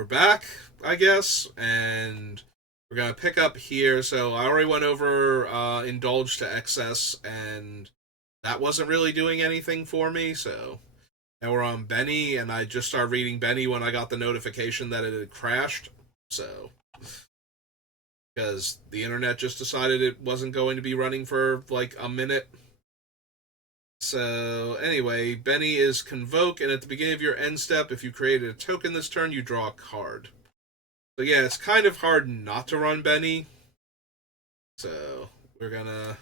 we're back, I guess, and we're gonna pick up here. So I already went over Indulge to Excess, and that wasn't really doing anything for me. So now we're on Benny, and I just started reading Benny when I got the notification that it had crashed. So because the internet just decided it wasn't going to be running for like a minute. So anyway, Benny is Convoke, and at the beginning of your end step, if you created a token this turn, you draw a card. So yeah, it's kind of hard not to run Benny. So we're gonna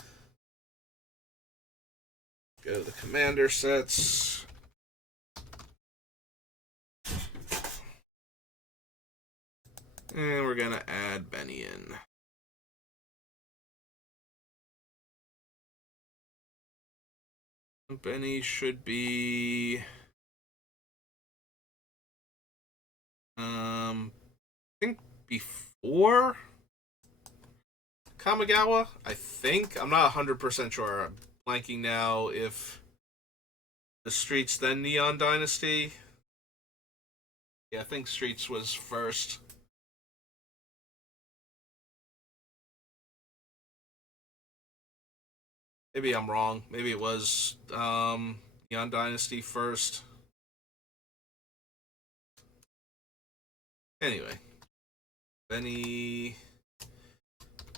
go to the commander sets. And we're gonna add Benny in. Benny should be I think before Kamigawa, I think. I'm not 100% sure. I'm blanking now if the Streets then Neon Dynasty. Yeah, I think Streets was first. Maybe I'm wrong. Maybe it was Neon Dynasty first. Anyway, Benny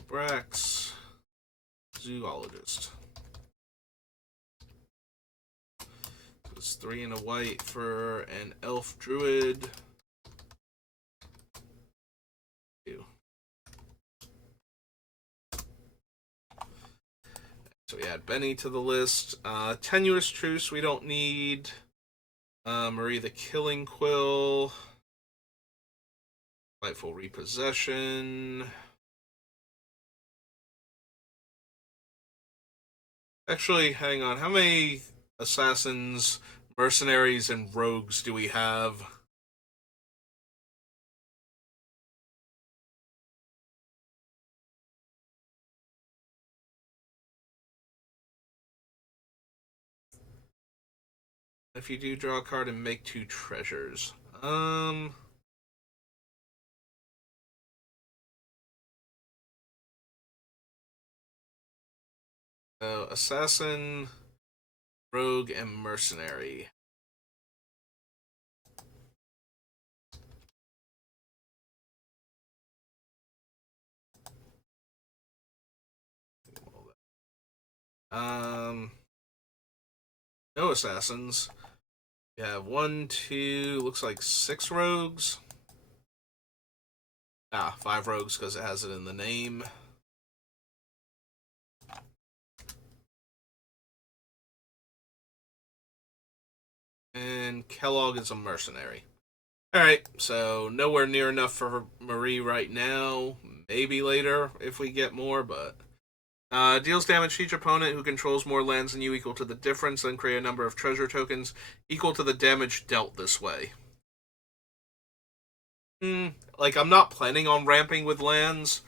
Brax, Zoologist. It's 3 and a white for an Elf Druid. So we add Benny to the list. Tenuous Truce we don't need. Marie the Killing Quill. Spiteful Repossession. Actually, hang on. How many assassins, mercenaries, and rogues do we have? If you do draw a card and make 2 treasures. So assassin, rogue, and mercenary. No assassins. We have 1, 2, looks like 6 rogues. 5 rogues because it has it in the name. And Kellogg is a mercenary. Alright, so nowhere near enough for Marie right now. Maybe later if we get more, but deals damage to each opponent who controls more lands than you equal to the difference, then create a number of treasure tokens equal to the damage dealt this way. Like, I'm not planning on ramping with lands,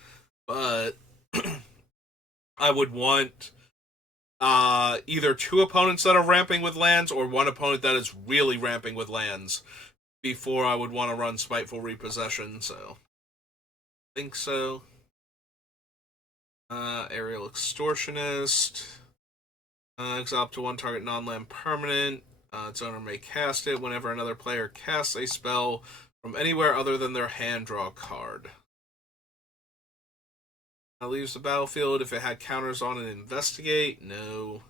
but I would want either 2 opponents that are ramping with lands or 1 opponent that is really ramping with lands before I would want to run Spiteful Repossession, so I think so. Aerial Extortionist. Exile up to 1 target non-land permanent. Its owner may cast it whenever another player casts a spell from anywhere other than their hand, draw a card. Leaves the battlefield if it had counters on an Investigate. No.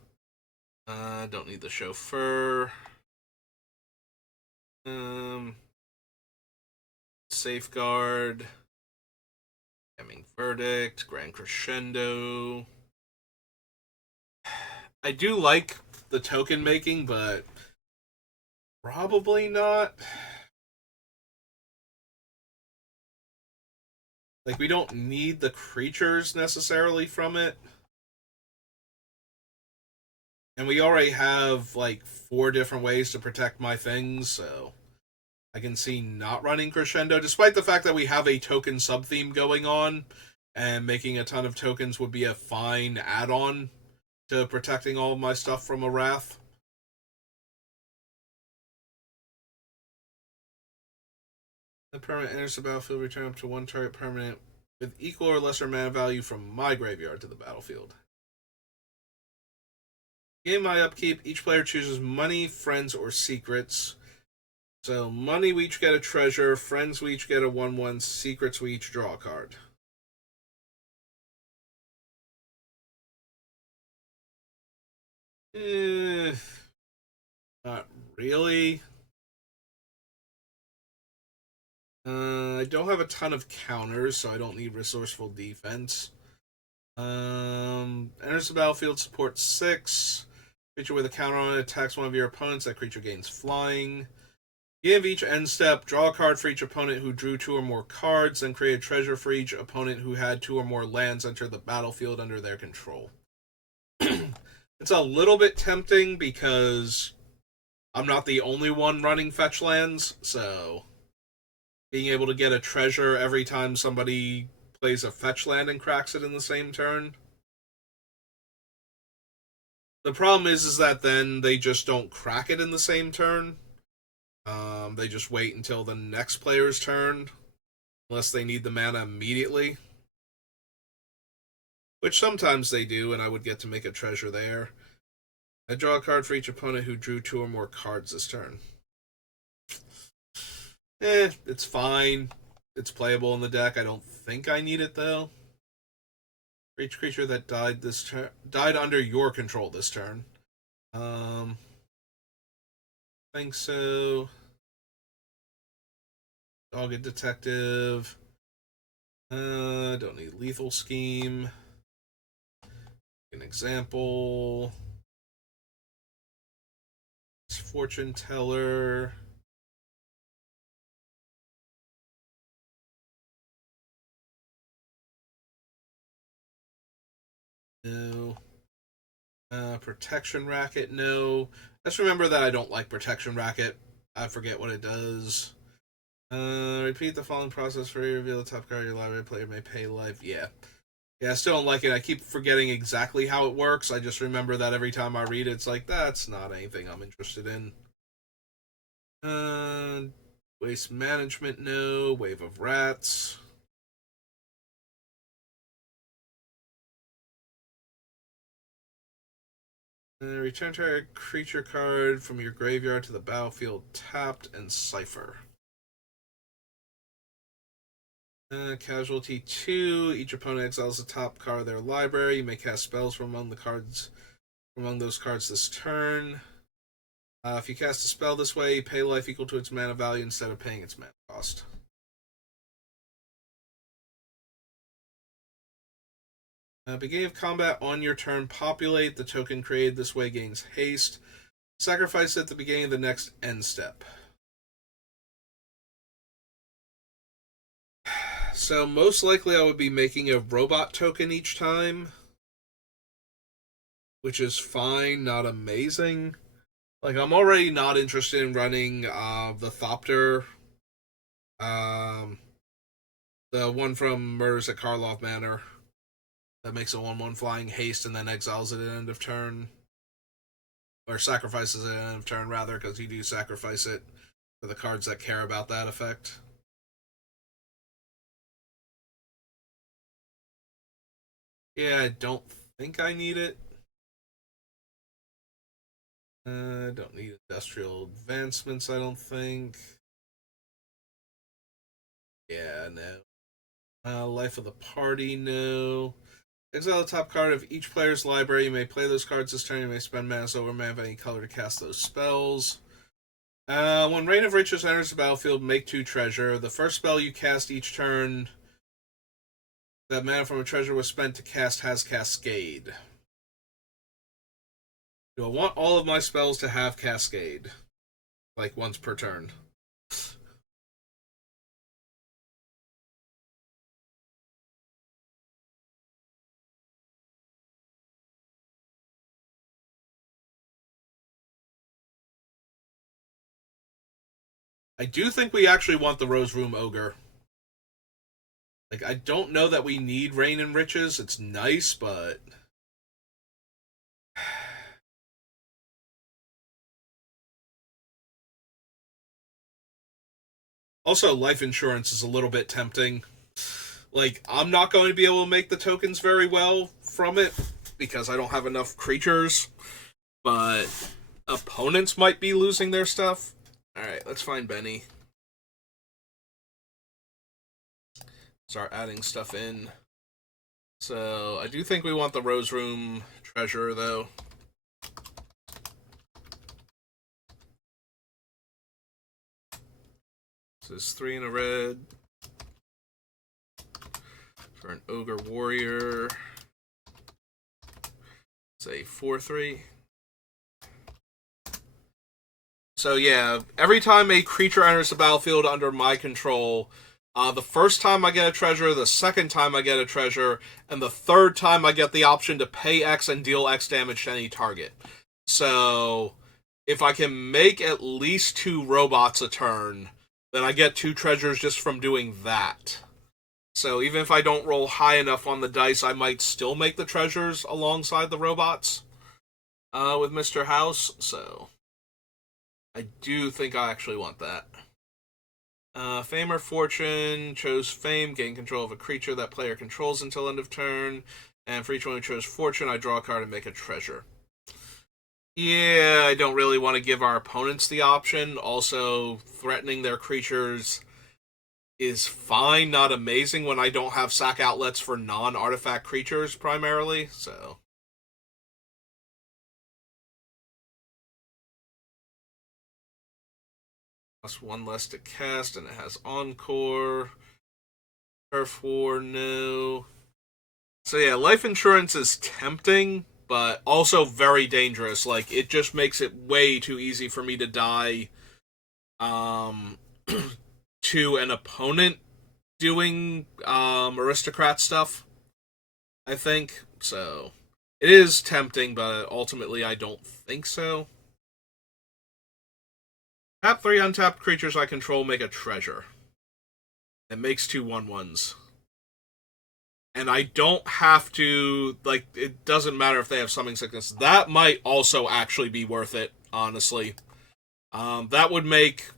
Don't need the Chauffeur. Safeguard. Damning Verdict. Grand Crescendo. I do like the token making, but probably not. Like, we don't need the creatures necessarily from it. And we already have, like, 4 different ways to protect my things, so I can see not running Crescendo, despite the fact that we have a token sub-theme going on, and making a ton of tokens would be a fine add-on to protecting all of my stuff from a Wrath. The permanent enters the battlefield, return up to one target permanent with equal or lesser mana value from my graveyard to the battlefield. In my upkeep, each player chooses money, friends, or secrets. So money, we each get a treasure. Friends, we each get a 1/1. Secrets, we each draw a card. Not really. I don't have a ton of counters, so I don't need resourceful defense. Enters the battlefield, supports 6. Creature with a counter on it attacks one of your opponents. That creature gains flying. Give each end step, draw a card for each opponent who drew 2 or more cards, then create a treasure for each opponent who had 2 or more lands enter the battlefield under their control. It's a little bit tempting because I'm not the only one running fetch lands, so being able to get a treasure every time somebody plays a fetch land and cracks it in the same turn. The problem is that then they just don't crack it in the same turn. They just wait until the next player's turn, unless they need the mana immediately. Which sometimes they do, and I would get to make a treasure there. I draw a card for each opponent who drew 2 or more cards this turn. It's fine. It's playable in the deck. I don't think I need it, though. For each creature that died under your control this turn. I think so. Dogged Detective. Don't need Lethal Scheme. An example. Fortune Teller. No. Protection Racket, no. Just remember that I don't like Protection Racket. I forget what it does. Repeat the following process for you. Reveal the top card of your library. Player may pay life. Yeah. Yeah, I still don't like it. I keep forgetting exactly how it works. I just remember that every time I read it, it's like, that's not anything I'm interested in. Waste Management, no. Wave of Rats. Return target creature card from your graveyard to the battlefield tapped and cipher. Casualty 2. Each opponent exiles the top card of their library. You may cast spells from among those cards this turn. If you cast a spell this way, you pay life equal to its mana value instead of paying its mana cost. Beginning of combat on your turn, populate. The token created this way gains haste. Sacrifice at the beginning of the next end step. So most likely I would be making a robot token each time, which is fine, not amazing. Like, I'm already not interested in running the Thopter, the one from Murders at Karlov Manor that makes a 1/1 flying haste and then exiles it at end of turn. Or sacrifices it at end of turn, rather, because you do sacrifice it for the cards that care about that effect. Yeah, I don't think I need it. Don't need industrial advancements, I don't think. Yeah, no. Life of the party, no. Exile the top card of each player's library. You may play those cards this turn. You may spend mana over mana of any color to cast those spells. When Reign of Riches enters the battlefield, make 2 treasure. The first spell you cast each turn that mana from a treasure was spent to cast has Cascade. Do I want all of my spells to have Cascade? Like once per turn. I do think we actually want the Rose Room Ogre. Like, I don't know that we need Reign and Riches. It's nice, but Also, life insurance is a little bit tempting. Like, I'm not going to be able to make the tokens very well from it because I don't have enough creatures, but opponents might be losing their stuff. Alright, let's find Benny. Start adding stuff in. So, I do think we want the Rose Room treasure, though. This is 3 in a red. For an Ogre Warrior. It's a 4/3. So yeah, every time a creature enters the battlefield under my control, the first time I get a treasure, the second time I get a treasure, and the third time I get the option to pay X and deal X damage to any target. So, if I can make at least 2 robots a turn, then I get 2 treasures just from doing that. So even if I don't roll high enough on the dice, I might still make the treasures alongside the robots with Mr. House. So I do think I actually want that. Fame or Fortune. Chose Fame. Gain control of a creature that player controls until end of turn. And for each one who chose Fortune, I draw a card and make a treasure. Yeah, I don't really want to give our opponents the option. Also, threatening their creatures is fine, not amazing when I don't have sack outlets for non-artifact creatures primarily, so. Plus 1 less to cast, and it has Encore. Turf War, no. So yeah, life insurance is tempting, but also very dangerous. Like, it just makes it way too easy for me to die to an opponent doing aristocrat stuff, I think. So it is tempting, but ultimately I don't think so. Tap 3 untapped creatures I control make a treasure. It makes 2 1/1s. And I don't have to, like, it doesn't matter if they have Summoning Sickness. That might also actually be worth it, honestly. That would make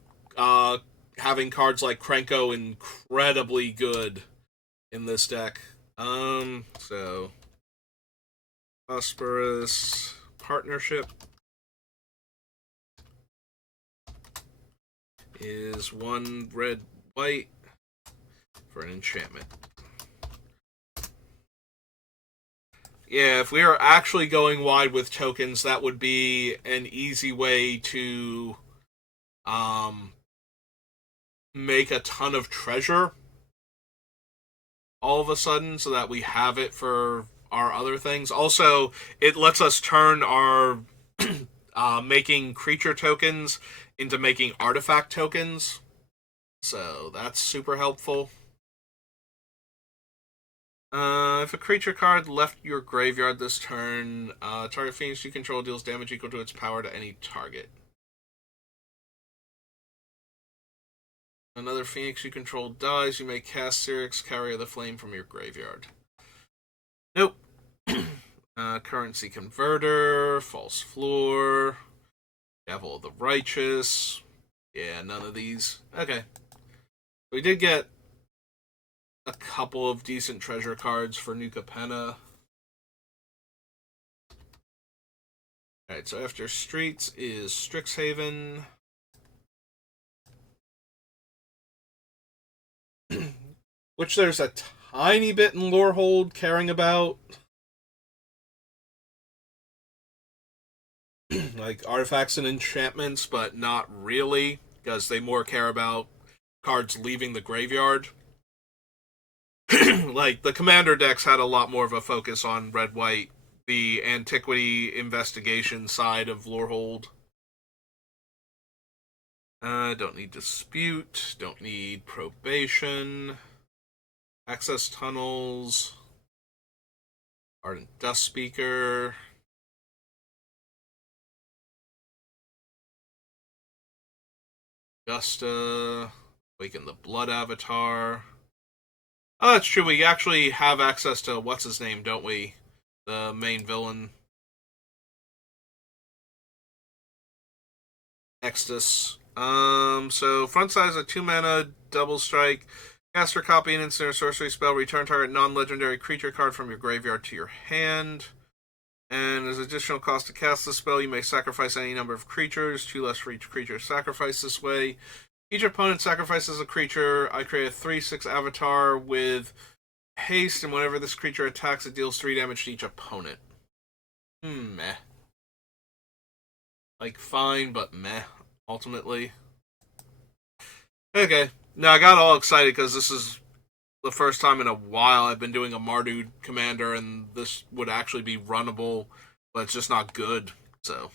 having cards like Krenko incredibly good in this deck. So Prosperous Partnership is 1 red white for an enchantment. Yeah, if we are actually going wide with tokens, that would be an easy way to make a ton of treasure all of a sudden so that we have it for our other things. Also, it lets us turn our making creature tokens into making artifact tokens. So that's super helpful. If a creature card left your graveyard this turn, target Phoenix you control deals damage equal to its power to any target. Another Phoenix you control dies, you may cast Syrinx, Carrier of the Flame from your graveyard. Nope. Currency Converter, False Floor, Gavel of the Righteous. Yeah, none of these. Okay. We did get a couple of decent treasure cards for New Capenna. Alright, so after Streets is Strixhaven. Which there's a tiny bit in Lorehold caring about. Like artifacts and enchantments, but not really, because they more care about cards leaving the graveyard. Like, the commander decks had a lot more of a focus on red-white, the antiquity investigation side of Lorehold. Don't need Dispute, don't need Probation, Access Tunnels, Ardent Dustspeaker, Augusta, Awaken the Blood Avatar. Oh, that's true. We actually have access to what's his name, don't we? The main villain. Extus. So front side is a 2 mana double strike. Cast or copy an instant or sorcery spell. Return target non-legendary creature card from your graveyard to your hand. And as additional cost to cast the spell, you may sacrifice any number of creatures. 2 less for each creature sacrificed this way. Each opponent sacrifices a creature. I create a 3/6 avatar with haste, and whenever this creature attacks, it deals 3 damage to each opponent. Meh. Like, fine, but meh, ultimately. Okay. Now, I got all excited because this is the first time in a while I've been doing a Mardu commander, and this would actually be runnable, but it's just not good. So,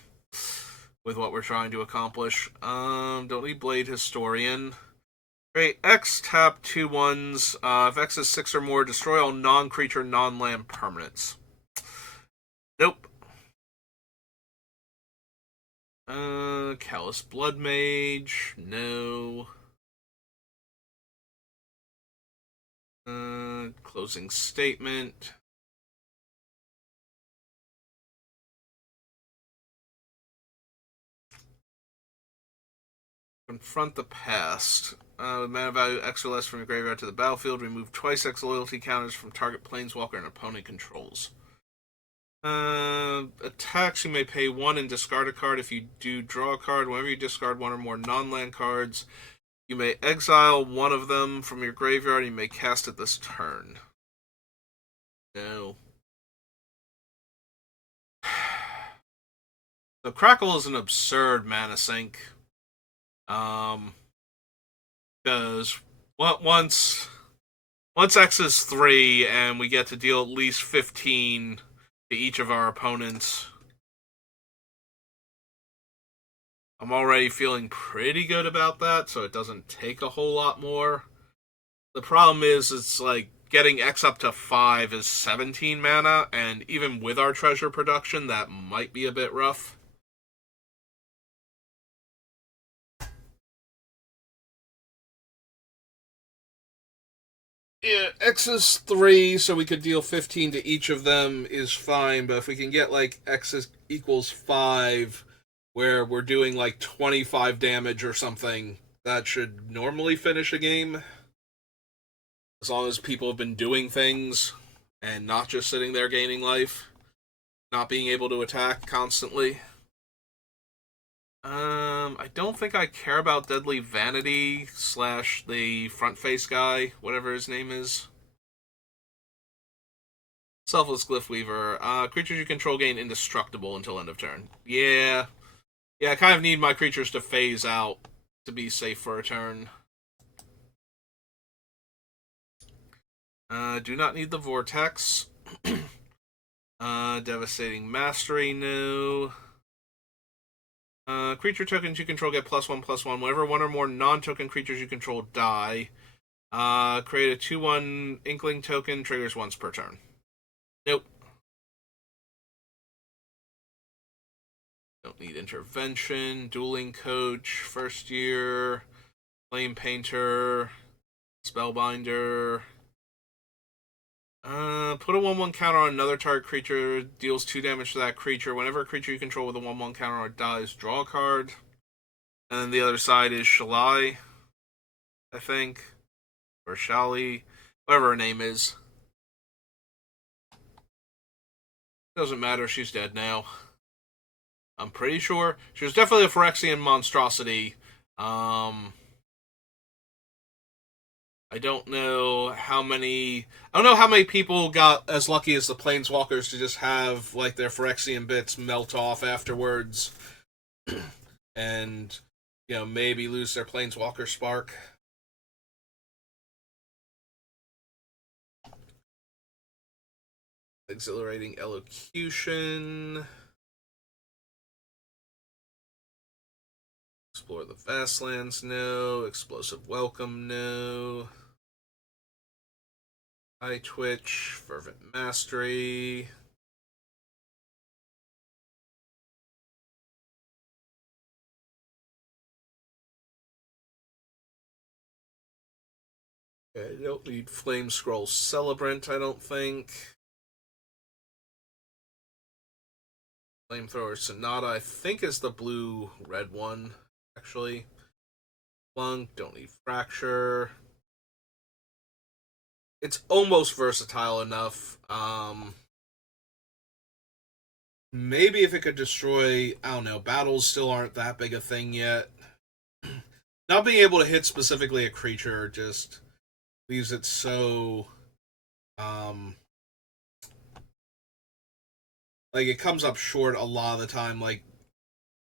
with what we're trying to accomplish, don't need Blade Historian. Great. X, tap 2/1s. If X is 6 or more, destroy all non-creature, non-land permanents. Nope. Callous Blood Mage. No. Closing statement. Confront the past. With mana value X or less from your graveyard to the battlefield, remove twice X loyalty counters from target planeswalker and opponent controls. Attacks, you may pay 1 and discard a card. If you do draw a card, whenever you discard 1 or more non-land cards, you may exile 1 of them from your graveyard and you may cast it this turn. No. So Crackle is an absurd mana sink. Because once X is 3 and we get to deal at least 15 to each of our opponents, I'm already feeling pretty good about that, so it doesn't take a whole lot more. The problem is, it's like getting X up to 5 is 17 mana, and even with our treasure production, that might be a bit rough. Yeah, X is 3, so we could deal 15 to each of them is fine, but if we can get like X equals 5, where we're doing like 25 damage or something, that should normally finish a game. As long as people have been doing things and not just sitting there gaining life, not being able to attack constantly. I don't think I care about Deadly Vanity / the front face guy, whatever his name is. Selfless Glyphweaver. Creatures you control gain indestructible until end of turn. Yeah. Yeah, I kind of need my creatures to phase out to be safe for a turn. Do not need the Vortex. Devastating Mastery, no. Creature tokens you control get +1/+1. Whenever 1 or more non-token creatures you control die, create a 2/1 Inkling token, triggers once per turn. Nope. Don't need Intervention. Dueling Coach, First Year, Flame Painter, Spellbinder. Put a 1/1 counter on another target creature, deals 2 damage to that creature. Whenever a creature you control with a 1/1 counter dies, draw a card. And then the other side is Shalai, I think. Or Shali, whatever her name is. Doesn't matter, she's dead now. I'm pretty sure. She was definitely a Phyrexian monstrosity. I don't know how many. I don't know how many people got as lucky as the Planeswalkers to just have like their Phyrexian bits melt off afterwards, and maybe lose their Planeswalker spark. Exhilarating Elocution. Explore the Vastlands, no. Explosive Welcome, no. High Twitch, Fervent Mastery. I don't need Flame Scroll Celebrant, I don't think. Flamethrower Sonata, I think, is the blue-red one, actually. Flunk, don't need Fracture. It's almost versatile enough. Maybe if it could destroy, I don't know, battles still aren't that big a thing yet. Not being able to hit specifically a creature just leaves it so um like it comes up short a lot of the time. Like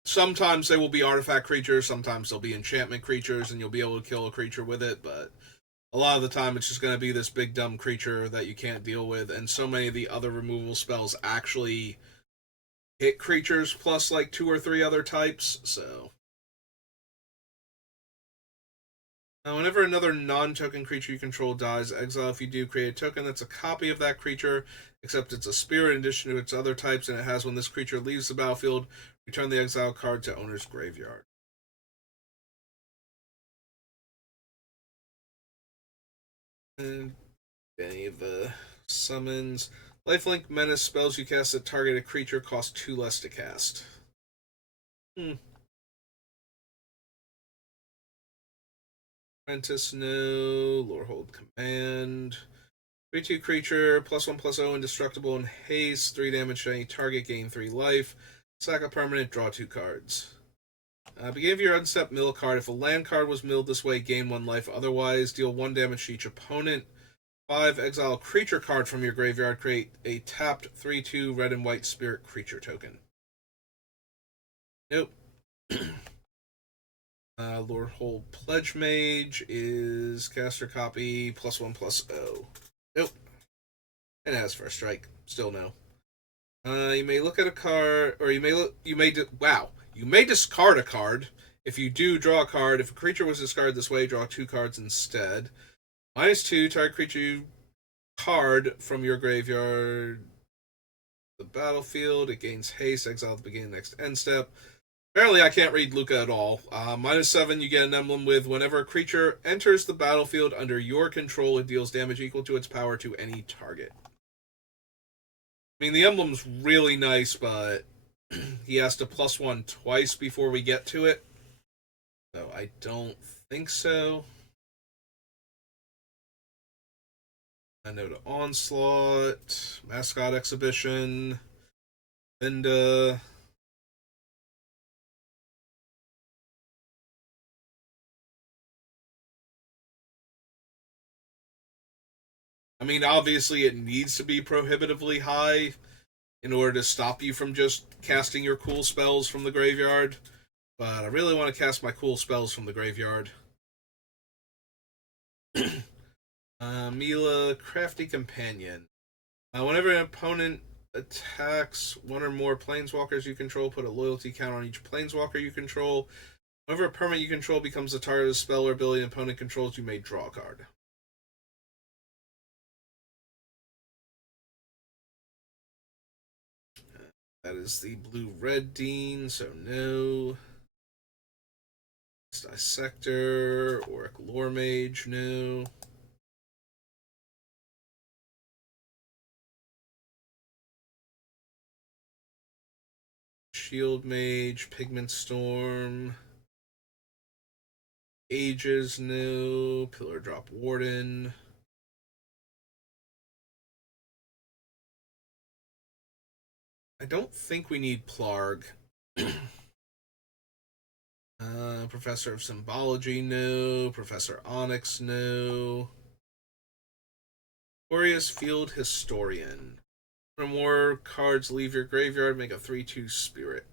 sometimes they will be artifact creatures, sometimes they'll be enchantment creatures, and you'll be able to kill a creature with it, but a lot of the time it's just going to be this big dumb creature that you can't deal with, and so many of the other removal spells actually hit creatures plus like two or three other types, so whenever another non-token creature you control dies, exile. If you do, create a token that's a copy of that creature, except it's a spirit in addition to its other types, and it has when this creature leaves the battlefield, return the exile card to owner's graveyard. And any of the summons. Lifelink Menace spells you cast that target a creature cost 2 less to cast. Apprentice, no. Lorehold Command. 3/2 creature, +1/+0, indestructible and haste, 3 damage to any target, gain 3 life. Sack a permanent, draw 2 cards. Beginning of your unstep mill card. If a land card was milled this way, gain 1 life. Otherwise, deal 1 damage to each opponent. 5, exile a creature card from your graveyard. Create a tapped 3/2 red and white spirit creature token. Nope. Lorehold Pledge Mage is caster copy, +1/+0. Nope. And as for a strike, still no. You may look at a card, or you may discard a card. If you do draw a card, if a creature was discarded this way, draw 2 cards instead. -2, target creature card from your graveyard, the battlefield. It gains haste, exile at the beginning of the next end step. Apparently, I can't read Luca at all. -7, you get an emblem with whenever a creature enters the battlefield under your control, it deals damage equal to its power to any target. I mean, the emblem's really nice, but he has to +1 twice before we get to it. So I don't think so. I know to Onslaught, Mascot Exhibition, Linda. I mean, obviously, it needs to be prohibitively high in order to stop you from just casting your cool spells from the graveyard. But I really want to cast my cool spells from the graveyard. Mila, Crafty Companion. Whenever an opponent attacks one or more planeswalkers you control, put a loyalty count on each planeswalker you control. Whenever a permanent you control becomes the target of a spell or ability an opponent controls, you may draw a card. That is the blue-red Dean, so no. Dissector, Auric Lore Mage, no. Shield Mage, Pigment Storm, Ages, no. Pillar Drop Warden. I don't think we need Plarg. Professor of Symbology, no. Professor Onyx, no. Glorious Field Historian. When more cards leave your graveyard, make a 3/2 spirit.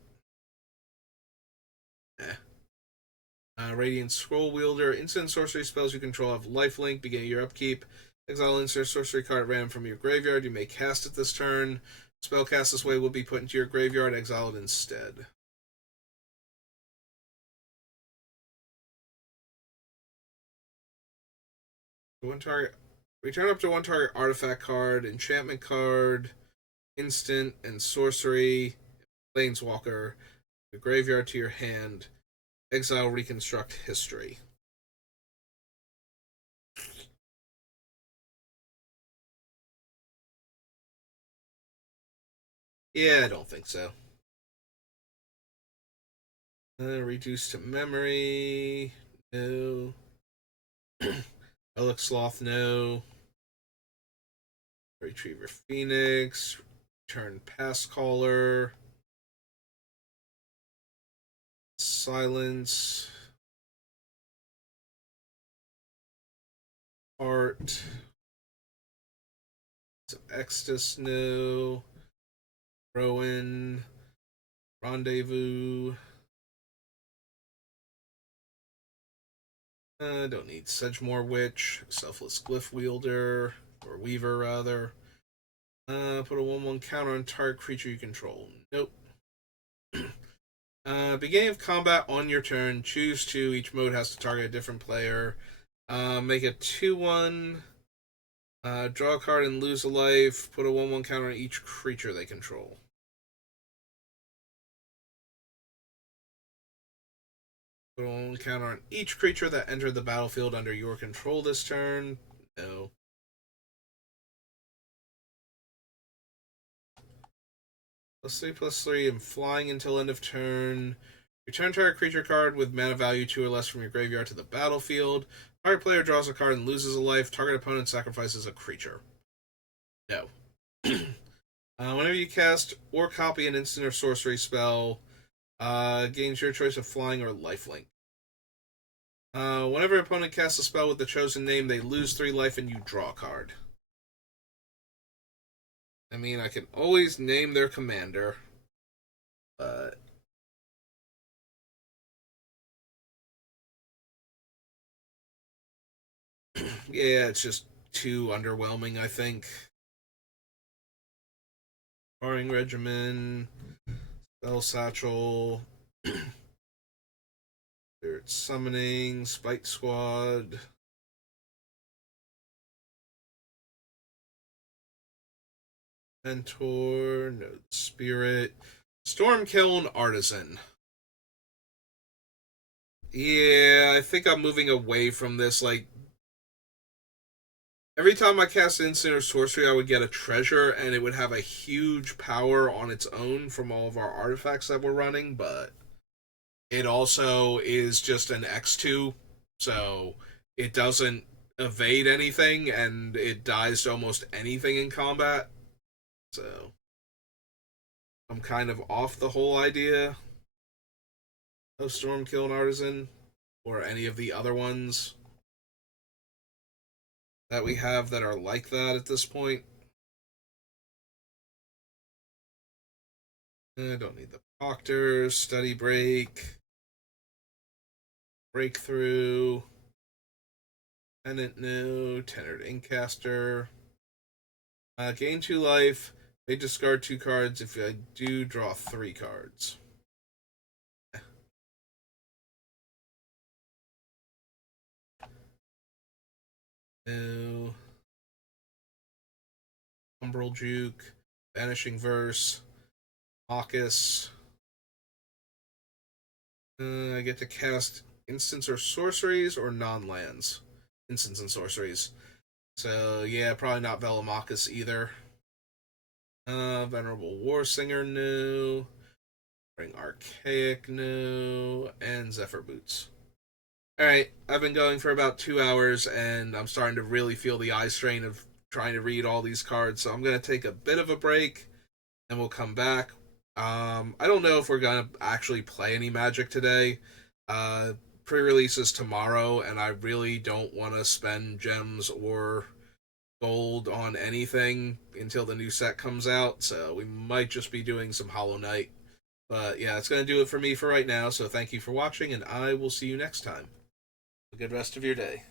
Radiant Scroll Wielder. Instant sorcery spells you control have lifelink. Beginning your upkeep. Exile insert sorcery card at random from your graveyard. You may cast it this turn. Spell cast this way will be put into your graveyard, exiled instead. One target. Return up to 1 target artifact card, enchantment card, instant, and sorcery. Planeswalker. Your graveyard to your hand. Exile reconstruct history. Yeah, I don't think so. Reduce to memory. No. Elix Sloth, no. Retriever Phoenix. Turn Pass Caller. Silence. Art. Extus, no. Rowan. Rendezvous. Don't need Sedgemoor Witch. Selfless Glyph Wielder. Or Weaver, rather. Put a 1/1 counter on target creature you control. Nope. Beginning of combat on your turn. Choose two. Each mode has to target a different player. Make a 2/1. Draw a card and lose a life. Put a 1/1 counter on each creature they control. Put a 1/1 counter on each creature that entered the battlefield under your control this turn. No. +3/+3 and flying until end of turn. Return target creature card with mana value 2 or less from your graveyard to the battlefield. Target player draws a card and loses a life. Target opponent sacrifices a creature. No. Whenever you cast or copy an instant or sorcery spell, gains your choice of flying or lifelink. Whenever an opponent casts a spell with the chosen name, they lose 3 life and you draw a card. I mean, I can always name their commander, but yeah, it's just too underwhelming, I think. Sparring Regimen, Spell Satchel, Spirit Summoning, Spite Squad. Mentor, Node Spirit, Stormkiln Artisan. Yeah, I think I'm moving away from this. Like, every time I cast instant or sorcery, I would get a treasure, and it would have a huge power on its own from all of our artifacts that we're running, but it also is just an X2, so it doesn't evade anything, and it dies to almost anything in combat. So I'm kind of off the whole idea of Stormkiln Artisan or any of the other ones that we have that are like that at this point. I don't need the Proctor, Study Break, Breakthrough, Tenant No, Tenured Inkcaster. Gain 2 life. They discard 2 cards. If I do, draw 3 cards. No. Umbral Juke, Vanishing Verse, Mawkus. I get to cast instants or sorceries or non-lands. Instants and sorceries. So, yeah, probably not Velomachus either. Venerable Warsinger, no. Bring Archaic, no. And Zephyr Boots. Alright, I've been going for about 2 hours, and I'm starting to really feel the eye strain of trying to read all these cards, so I'm going to take a bit of a break, and we'll come back. I don't know if we're going to actually play any Magic today. Pre-release is tomorrow, and I really don't want to spend gems or gold on anything until the new set comes out, so we might just be doing some Hollow Knight. But yeah, it's going to do it for me for right now, so thank you for watching, and I will see you next time. Have a good rest of your day.